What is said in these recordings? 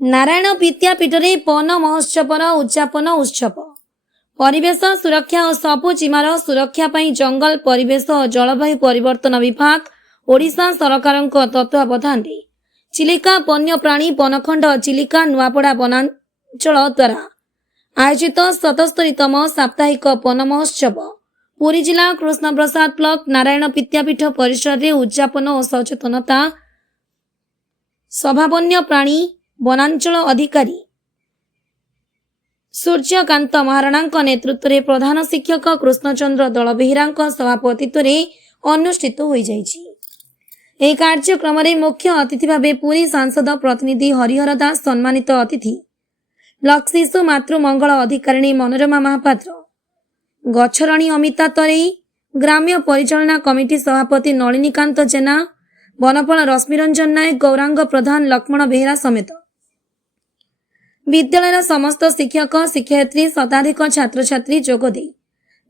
Narayan विद्यापीठरे one महोत्सवर उद्यापन उत्सव परिवेश सुरक्षा और सबुजीमार सुरक्षा पई जंगल परिवेश और जलवायु परिवर्तन विभाग ओडिशा सरकार तत्वावधान चिलिका वन्यप्राणी वनखंड चिलिका नुआपड़ा वनांचल द्वारा आयोजित 77तम साप्ताहिक वन महोत्सव पुरी जिला कृष्ण प्रसाद ब्लॉक नारायण विद्यापीठ परिसर में उद्यापन और सचेतनता सभा वन्यप्राणी वनांचल अधिकारी सूर्यकांत महाराणा नेतृत्व में प्रधान शिक्षक कृष्णचंद्र दलबेहेरा सभापतित्व अनुष्ठित हो कार्यक्रम में मुख्य अतिथि भाव पुरी सांसद प्रतिनिधि हरिहर दास सम्मानित अतिथि ब्लॉक शिशु मातृ मंगल अधिकारिणी मनोरमा महापात्र गछराणी अमिता तरेई ग्राम्य परिचालना कमिटी सभापति नलिनीकांत जेना वनपाल रश्मिरंजन नायक गौरांग प्रधान लक्ष्मण बेहेरा समेत विद्यालय समस्त शिक्षक शिक्षयित्री शताधिक छात्र छात्री जोगदे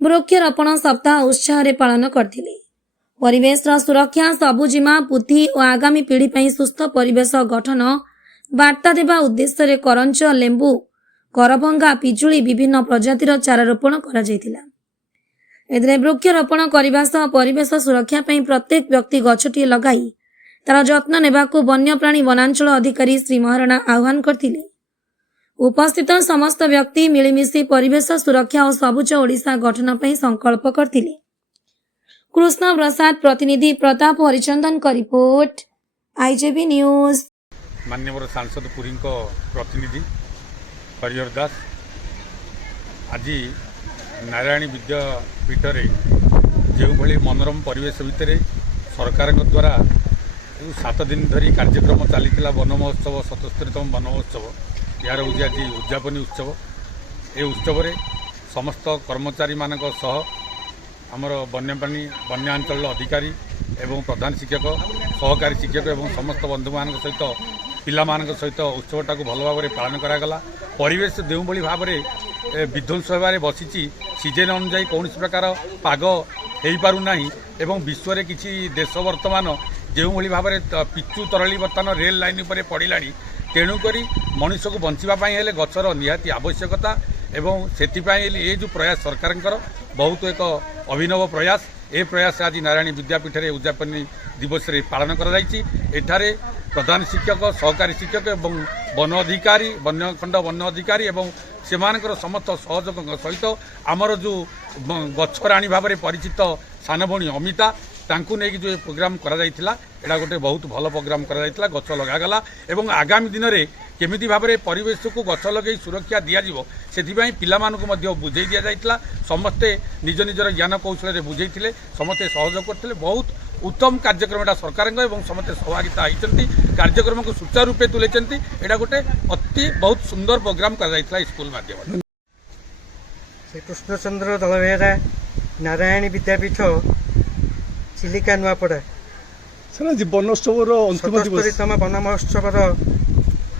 वृक्षरोपण सप्ताह उत्साह पालन करथिले। परिवेश सुरक्षा सबुजीमा बुद्धि और आगामी पीढ़ी पर सुस्थ परिवेश गठन वार्ता देवा उद्देश्य करंच लेंबू करभंगा पिजुली विभिन्न प्रजातिर चारारोपण करा जायतिला। एदिने वृक्षरोपण करने सह परिवेश सुरक्षा पर प्रत्येक व्यक्ति गछटिए लगाई तार जत्न नेबाकू वन्यप्राणी वनांचल अधिकारी श्री महाराणा आह्वान करथिले। उपस्थित समस्त व्यक्ति मिलिमिशि परिवेश सुरक्षा और सबुज ओडिशा गठन पर संकल्प करथिले। कृष्ण प्रसाद प्रतिनिधि प्रताप हरिचंदन का रिपोर्ट आईजेबी न्यूज। माननीय सांसद पुरी प्रतिनिधि हरिहर दास आज नारायणी विद्यापीठ जो भली मनोरम परिवेश भितर सरकार द्वारा 7 दिन धरी कार्यक्रम चली वन महोत्सव 77तम वन महोत्सव यार हूँ आज उद्यापनी उत्सव। ये उत्सव समस्त कर्मचारी मानक सह आमर वन्यप्राणी वन्यांचल अधिकारी एवं प्रधान शिक्षक सहकारी शिक्षक एवं समस्त बंधु मान सहित पिला सहित उत्सवटा को भल भाव पालन करागला। परिवेश जो भाव में विध्वंस होबार बसी सीजन अनुजाई कौन प्रकार पाग हो पारुना एवं विश्व में किसी देश वर्तमान जो भाव में पिचु तरली बर्तमान रेल लाइन पर पड़ा तेणुक मनुष्य को बचापी गचर निहाती आवश्यकता एवं से ये जो प्रयास सरकार बहुत एक अभिनव प्रयास ए प्रयास आज नारायणी विद्यापीठ में उद्यापनी दिवस रे पालन कर प्रधान शिक्षक सहकारी शिक्षक एवं वन अधिकारी वन्यखंड वन अधिकारी एवं सेमानकर समस्त सहयोग सहित आमर जो गछराणी भाव में परिचित सान भणी अमिता तांकु नेकी जो प्रोग्राम करा एटा गोटे बहुत भल प्रोग्राम करा गछ लगागला एवं आगामी दिन में केमिति भाव में परिवेश को गछ लगे सुरक्षा दिज्व से बुझे दि जाता समस्ते निज निजर ज्ञान कौशल बुझे समस्ते सहयोग करते बहुत उत्तम कार्यक्रम एटा सरकार एवं समस्ते सहभागिता होती कार्यक्रम को सुचारू रूपे तुले एटा गोटे अति बहुत सुंदर प्रोग्राम करा स्कूल माध्यम। श्री कृष्णचंद्र दलबेहेरा नारायणी विद्यापीठ चिलिका नुआपड़ा सतस्तरीतम वन महोत्सव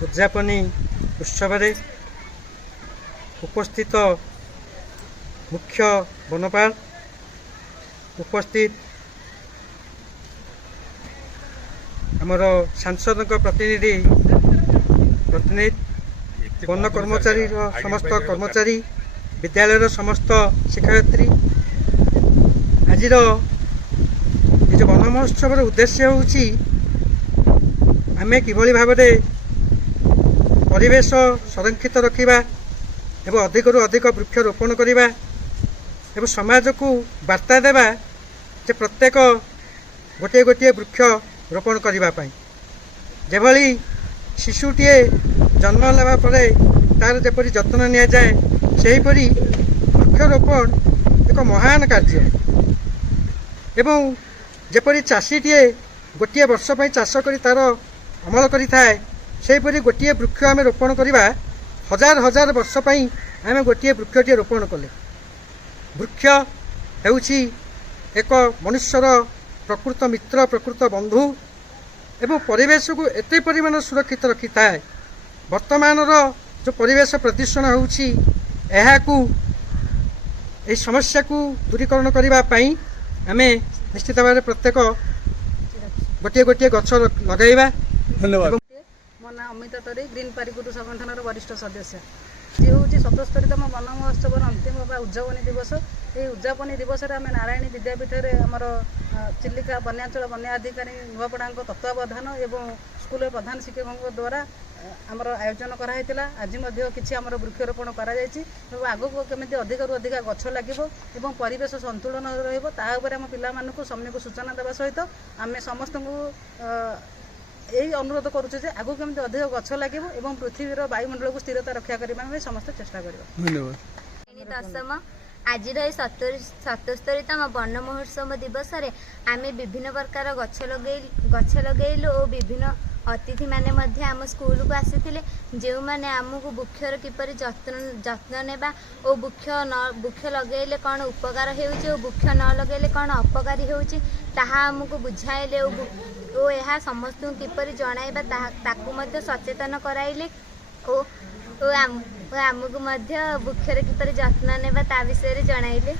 उद्यापनी उत्सव उपस्थित मुख्य वनपाल उपस्थित आमर सांसद प्रतिनिधि वन कर्मचारी समस्त कर्मचारी विद्यालय समस्त शिक्षयित्री आज जो वन महोत्सव उद्देश्य होची आमे किभली भाव में परिवेश संरक्षित रखिबा एवं अधिक रु अधिक वृक्ष रोपण करिबा एवं समाज को वार्ता देबा जे प्रत्येक गोटे गोटे वृक्ष रोपण करिबा पई जेभली शिशुटीए जन्म लेबा परे तार जेपरि जत्न निया जाए सेहीपरि वृक्षरोपण एक महान कार्य एवं जेपरि चाषीटीए गोटे वर्ष पर चाष कर तार अमल करें सेहीपरि गोटे वृक्ष आम रोपण करवा हजार हजार वर्ष पर आम गोटे वृक्षटी रोपण कले वृक्ष हेउछि एक मनुष्यर प्रकृत मित्र प्रकृत बंधु एवं परिवेश को एते परिमाण सुरक्षित रखि थाए। वर्तमान जो परिवेश प्रदूषण होउछि एहाकू ए समस्या को दूरीकरण करने आम निश्चित भाव प्रत्येक गोटे गोटे गछ लगेगा। धन्यवाद। मो नाम अमिता तरी ग्रीन पारिकुटु संगठन वरिष्ठ सदस्य जी हूँ 77तम वन महोत्सव अंतिम बा उद्यापनी दिवस ये उद्यापनी दिवस आम नारायणी विद्यापीठ आमर चिलिका वन्याचल वन्या अधिकारी नुआपड़ा तत्वावधान एवं स्कूल प्रधान शिक्षकों द्वारा आमर आयोजन कराइला आज किसी आमर वृक्षरोपण कर आगक केमी अधिक रु अधिक गछ लगे और परिवेश संतुलन रहा आम पिला समूह सूचना देवा सहित आम समस्त यही अनुरोध करुचे आगू केमी अधिक गछ लगे और पृथ्वीर वायुमंडल को स्थिरता रक्षा करने समस्त चेष्टा कर धन्यवाद। दशम आज 77तम वन महोत्सव दिवस रे आमे विभिन्न प्रकार गछ लगेलु और विभिन्न अतिथि माने मध्य आम स्कूल को आसीथिले जो माने आमको वृक्षर किपरि जत्न नेबा और वृक्ष लगेले कौन उपकार हेउची और वृक्ष न लगेले कौन अपकारी हेउची ताहा आमको बुझाइले और यह समस्त किपरि जणाइबा ताकू मध्य सचेतन कराइले और आमको मध्य वृक्षर किपरि जत्न नेबा ता विषय रे जणाइले।